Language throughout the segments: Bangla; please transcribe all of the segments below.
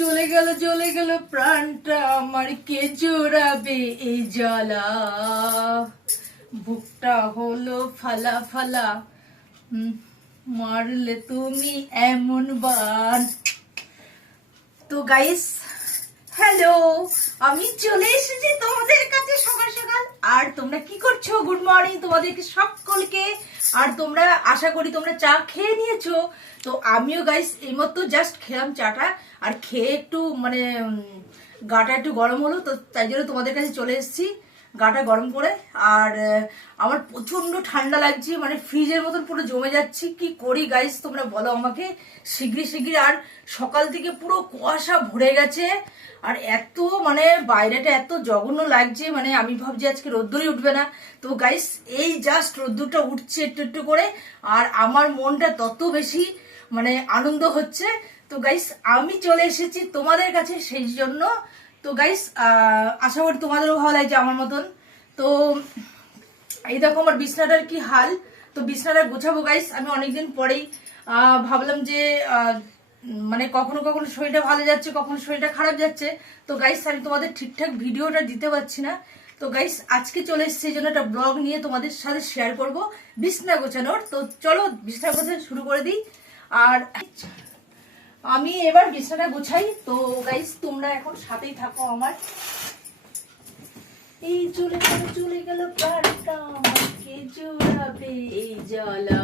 জ্বলে গেল প্রাণটা আমার, কে জোড়াবে এই জ্বালা, বুকটা হলো ফালা ফালা, মারলে তুমি এমন বান। তো গাইস হ্যালো, আমি চলে এসেছি তোমাদের কাছে সকাল সকাল। আর তোমরা কি করছো? গুড মর্নিং তোমাদেরকে সকলকে। আর তোমরা আশা করি তোমরা চা খেয়ে নিয়েছো। তো আমিও গাইস এইমাত্র জাস্ট খেলাম চাটা, আর খেয়ে একটু মানে গাটা একটু গরম হলো, তো তাই জন্য তোমাদের কাছে চলে এসেছি গাটা গরম করে। আর আমার প্রচন্ড ঠান্ডা লাগছে, মানে ফ্রিজের মতন পুরো জমে যাচ্ছি। কি করি গাইস তোমরা বলো আমাকে শিগগির। আর সকাল থেকে পুরো কুয়াশা ভরে গেছে, আর এত মানে বাইরেটা এত জঘন্য লাগছে, মানে আমি ভাবছি আজকে রোদ্দুরই উঠবে না। তো গাইস এই জাস্ট রোদ্দুরটা উঠছে একটু একটু করে, আর আমার মনটা তত বেশি মানে আনন্দ হচ্ছে। তো গাইস আমি চলে এসেছি তোমাদের কাছে সেই জন্য। তো গাইস আশা করি তোমাদেরও ভালো লাগছে আমার মতন। তো এই দেখো আমার বিছনাটার কি হাল। তো বিছনাটা গোছাবো গাইস। আমি অনেকদিন পরেই ভাবলাম যে মানে কখনো কখনো শরীরটা ভালো যাচ্ছে, কখনো শরীরটা খারাপ যাচ্ছে। তো গাইস আমি তোমাদের ঠিকঠাক ভিডিওটা দিতে পারছি না। তো গাইস আজকে চলে এসেছি এই জন্য একটা ব্লগ নিয়ে তোমাদের সাথে শেয়ার করব বিছনা গোছানোর। তো চলো বিছনা গোছানো শুরু করে দিই। আর আমি এবার বিছানা গোছাই। তো গাইস তোমরা এখন সাথেই থাকো আমার। এই চলে গেল প্রাণটা আমার, কে জোড়াবে এই জ্বালা।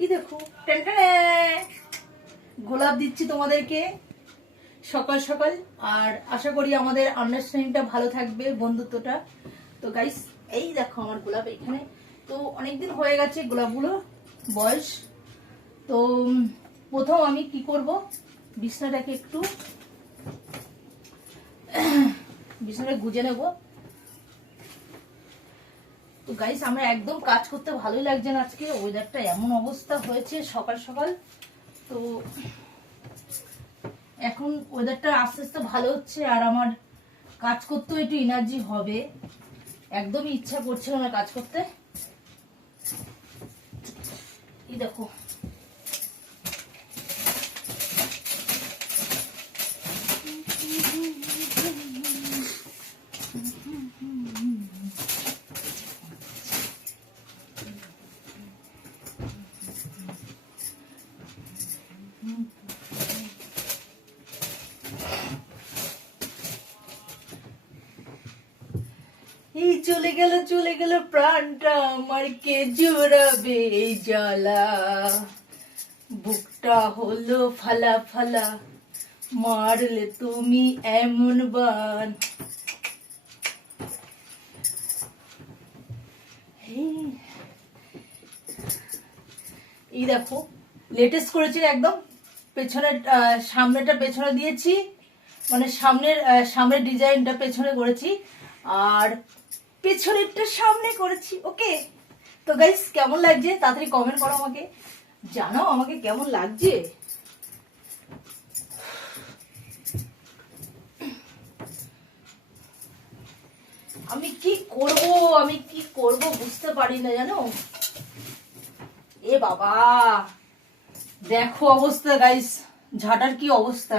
এই দেখো গোলাপ দিচ্ছি তোমাদেরকে সকাল সকাল। আর আশা করি আমাদের আন্ডারস্ট্যান্ডিংটা ভালো থাকবে, বন্ধুত্বটা। তো গাইস এই দেখো আমার গোলাপ এখানে। তো অনেকদিন হয়ে গেছে গোলাপগুলো বয়স। তো প্রথম আমি কি করব, বিছনাটাকে একটু বিছনাটা গুজে নেব। তো গাইস আমরা একদম কাজ করতে ভালোই লাগছে না আজকে, ওয়েদারটা এমন অবস্থা হয়েছে সকাল সকাল। তো এখন ওয়েদারটা আস্তে আস্তে ভালো হচ্ছে, আর আমার কাজ করতেও একটু এনার্জি হবে। একদমই ইচ্ছা করছিল না কাজ করতে। এই দেখো এই চলে গেল প্রাণটা আমার, কে জোড়াবে এই জ্বালা, বুকটা হলো ফালা ফালা, মারলে তুমি এমন বান। এই দেখো লেটেস্ট করেছি একদম। পেছনের সামনেটা পেছনে দিয়েছি, মানে সামনের ডিজাইনটা পেছনে করেছি, আর পেছনেরটা সামনে করেছি। ওকে তো গাইস কেমন লাগছে তাড়াতাড়ি কমেন্ট করো আমাকে, জানাও আমাকে কেমন লাগছে। আমি কি করব বুঝতে পারি না জানো। এ বাবা দেখো অবস্থা গাইস, ঝাঁটার কি অবস্থা।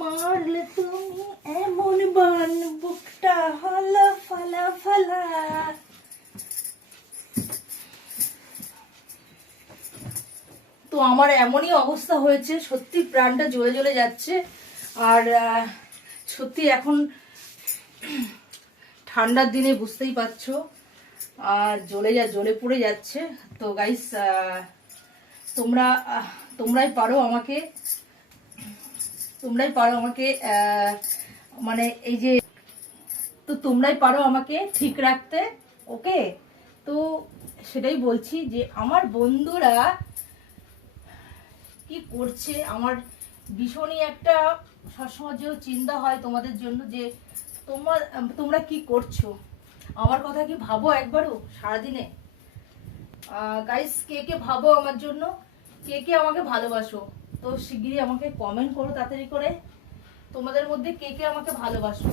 মারলে তুমি এমন বান, বুকটা হলো ফালা ফালা। তো আমার এমনই অবস্থা হয়েছে, সত্যি প্রাণটা জ্বলে জ্বলে যাচ্ছে। আর সত্যি এখন ঠান্ডার দিনে বুঝতেই পারছো, আর জ্বলে পড়ে যাচ্ছে। তো গাইস তোমরাই পারো আমাকে মানে এই যে, তো তোমরাই পারো আমাকে ঠিক রাখতে। ওকে তো সেটাই বলছি যে আমার বন্ধুরা কি করছে, আমার ভীষণই একটা সবসময় যে চিন্তা হয় তোমাদের জন্য, যে তোমরা কি করছো, আমার কথা কি ভাবো একবারও সারাদিনে। গাইস কে কে ভাবো আমার জন্য, কে কে আমাকে ভালোবাসো, তো শিগগিরই আমাকে কমেন্ট করো তাড়াতাড়ি করে। তোমাদের মধ্যে কে কে আমাকে ভালোবাসো।